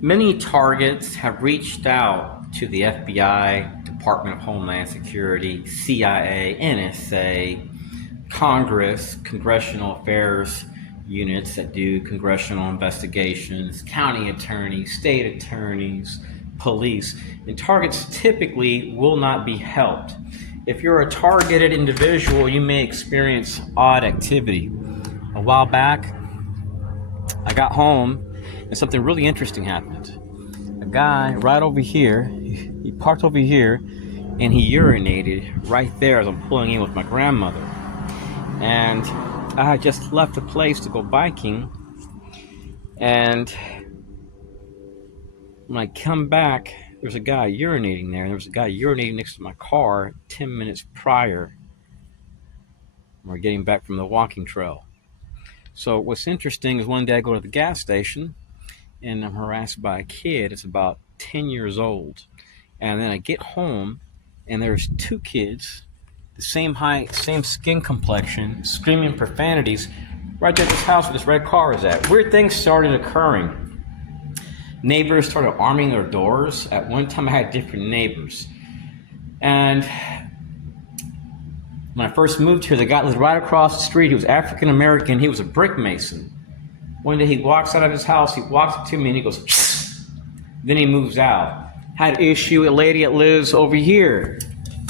Many targets have reached out to the FBI, Department of Homeland Security, CIA, NSA, Congress, congressional affairs units that do congressional investigations, county attorneys, state attorneys, police, and targets typically will not be helped. If you're a targeted individual, you may experience odd activity. A while back, I got home and something really interesting happened. A guy right over here, he parked over here and he urinated right there as I'm pulling in with my grandmother. And I had just left the place to go biking, and when I come back, there's a guy urinating there, and there was a guy urinating next to my car 10 minutes prior when we're getting back from the walking trail. So what's interesting is one day I go to the gas station and I'm harassed by a kid. It's about 10 years old. And then I get home and there's two kids, the same height, same skin complexion, screaming profanities right there at this house where this red car is at. Weird things started occurring. Neighbors started arming their doors. At one time I had different neighbors. And when I first moved here, the guy lived right across the street. He was African American. He was a brick mason. One day he walks out of his house, he walks up to me and he goes, psst. Then he moves out. Had an issue with a lady that lives over here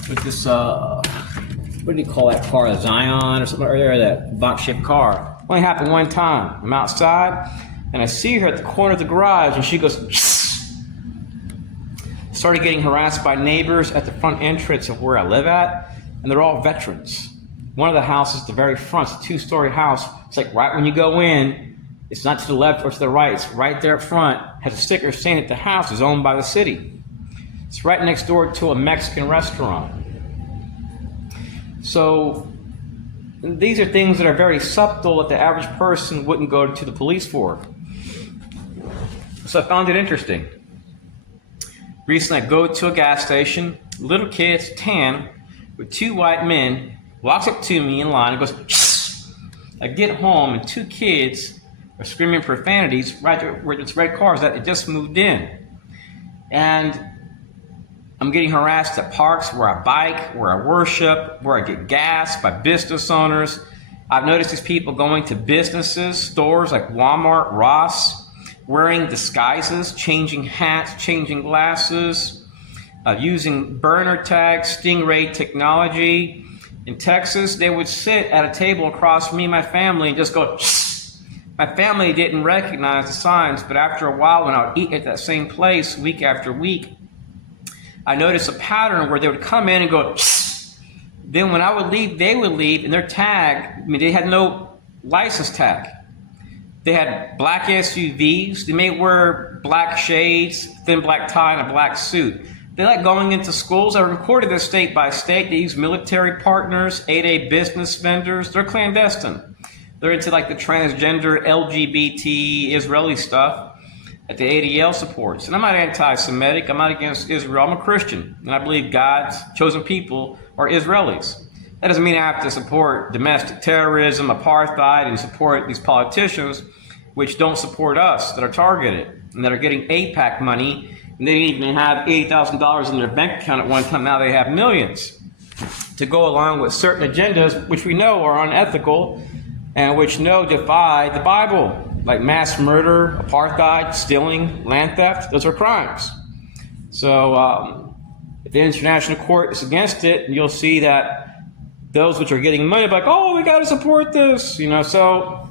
with this, what do you call that car, a Zion or something, or that box-shaped car. Only happened one time. I'm outside and I see her at the corner of the garage and she goes, psst. Started getting harassed by neighbors at the front entrance of where I live at, and they're all veterans. One of the houses, the very front, it's a two-story house. It's like right when you go in, it's not to the left or to the right. It's right there up front. Has a sticker saying that the house is owned by the city. It's right next door to a Mexican restaurant. So these are things that are very subtle that the average person wouldn't go to the police for. So I found it interesting. Recently I go to a gas station, little kid, 10, with two white men, walks up to me in line and goes, shh. I get home and two kids are screaming profanities right there where this red car is that it just moved in. And I'm getting harassed at parks where I bike, where I worship, where I get gas by business owners. I've noticed these people going to businesses, stores like Walmart, Ross, wearing disguises, changing hats, changing glasses, using burner tags, stingray technology. In Texas, they would sit at a table across from me and my family and just go, shh. My family didn't recognize the signs, but after a while, when I would eat at that same place week after week, I noticed a pattern where they would come in and go, shh. Then when I would leave, they would leave, and their tag, I mean, they had no license tag. They had black SUVs. They may wear black shades, thin black tie, and a black suit. They like going into schools. I recorded this state by state. They use military partners, 8A business vendors. They're clandestine. They're into like the transgender, LGBT, Israeli stuff that the ADL supports. And I'm not anti-Semitic. I'm not against Israel. I'm a Christian. And I believe God's chosen people are Israelis. That doesn't mean I have to support domestic terrorism, apartheid, and support these politicians which don't support us, that are targeted and that are getting AIPAC money. And they didn't even have $80,000 in their bank account at one time. Now they have millions to go along with certain agendas which we know are unethical and which defy the Bible, like mass murder, apartheid, stealing, land theft. Those are crimes. So if the international court is against it, you'll see that those which are getting money are like, oh, we got to support this, So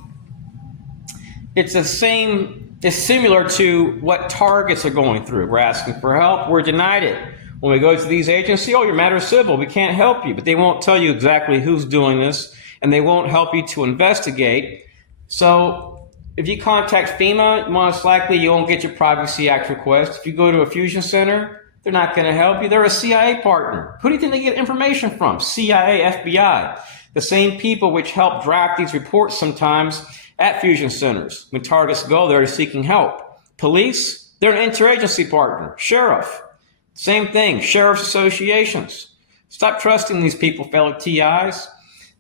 it's the same. It's similar to what targets are going through. We're asking for help. We're denied it. When we go to these agencies, oh, your matter is civil. We can't help you. But they won't tell you exactly who's doing this, and they won't help you to investigate. So if you contact FEMA, most likely you won't get your Privacy Act request. If you go to a fusion center, they're not going to help you. They're a CIA partner. Who do you think they get information from? CIA, FBI. The same people which help draft these reports sometimes at fusion centers. When targets go there seeking help. Police, they're an interagency partner. Sheriff, same thing. Sheriff's associations. Stop trusting these people, fellow TIs.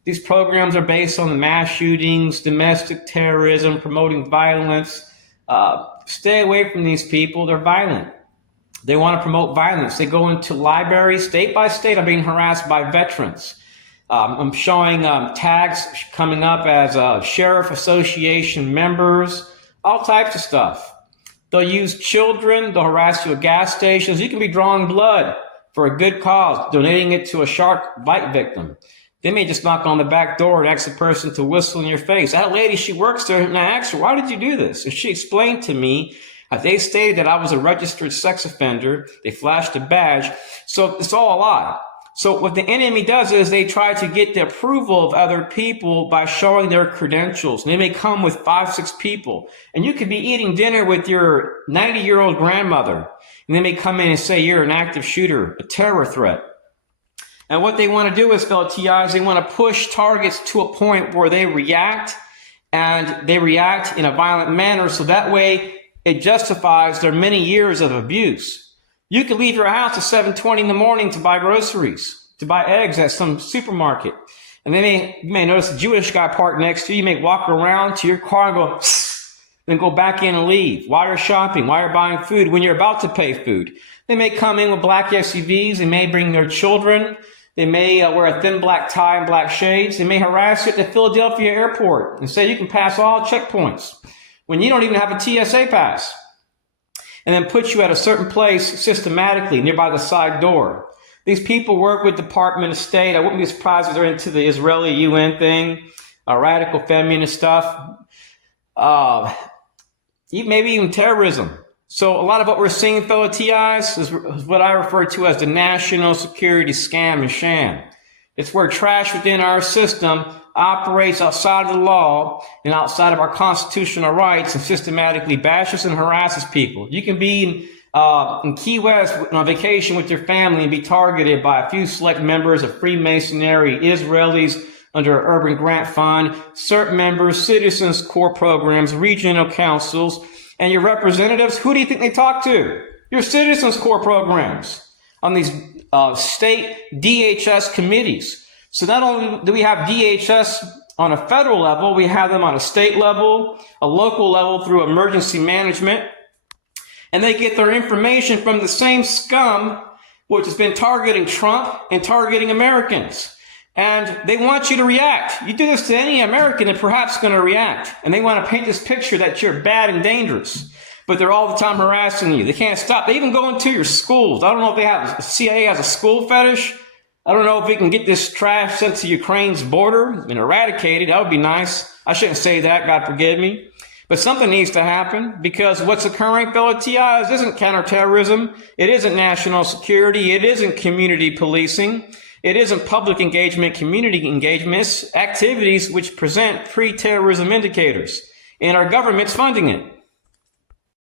These programs are based on mass shootings, domestic terrorism, promoting violence, Stay away from these people. They're violent. They want to promote violence. They go into libraries, state by state. I'm being harassed by veterans. I'm showing tags coming up as sheriff association members, all types of stuff. They'll use children. They'll harass you at gas stations. You can be drawing blood for a good cause, donating it to a shark bite victim. They may just knock on the back door and ask the person to whistle in your face. That lady, she works there, and I asked her, why did you do this? And she explained to me, they stated that I was a registered sex offender. They flashed a badge. So it's all a lie. So what the enemy does is they try to get the approval of other people by showing their credentials. And they may come with 5, 6 people. And you could be eating dinner with your 90-year-old grandmother. And they may come in and say you're an active shooter, a terror threat. And what they want to do is, fellow TIs, they want to push targets to a point where they react, and they react in a violent manner. So that way it justifies their many years of abuse. You can leave your house at 7:20 in the morning to buy groceries, to buy eggs at some supermarket. And then you may notice a Jewish guy parked next to you. You may walk around to your car and go, then go back in and leave. While you're shopping, while you're buying food, when you're about to pay food. They may come in with black SUVs. They may bring their children. They may wear a thin black tie and black shades. They may harass you at the Philadelphia airport and say you can pass all checkpoints when you don't even have a TSA pass. And then put you at a certain place systematically nearby the side door. These people work with Department of State. I wouldn't be surprised if they're into the Israeli UN thing, radical feminist stuff, maybe even terrorism. So a lot of what we're seeing, fellow TIs, is what I refer to as the national security scam and sham. It's where trash within our system operates outside of the law and outside of our constitutional rights and systematically bashes and harasses people. You can be in Key West on vacation with your family and be targeted by a few select members of Freemasonry, Israelis under Urban Grant Fund, CERT members, Citizens Corps programs, regional councils, and your representatives. Who do you think they talk to? Your Citizens Corps programs on these state DHS committees. So not only do we have DHS on a federal level, we have them on a state level, a local level through emergency management, and they get their information from the same scum which has been targeting Trump and targeting Americans. And they want you to react. You do this to any American, they're perhaps going to react. And they want to paint this picture that you're bad and dangerous. But they're all the time harassing you. They can't stop. They even go into your schools. I don't know if they have, CIA has a school fetish. I don't know if we can get this trash sent to Ukraine's border and eradicated. That would be nice. I shouldn't say that, God forgive me. But something needs to happen, because what's occurring, fellow TIs, isn't counterterrorism. It isn't national security. It isn't community policing. It isn't public engagement, community engagement. It's activities which present pre-terrorism indicators. And our government's funding it.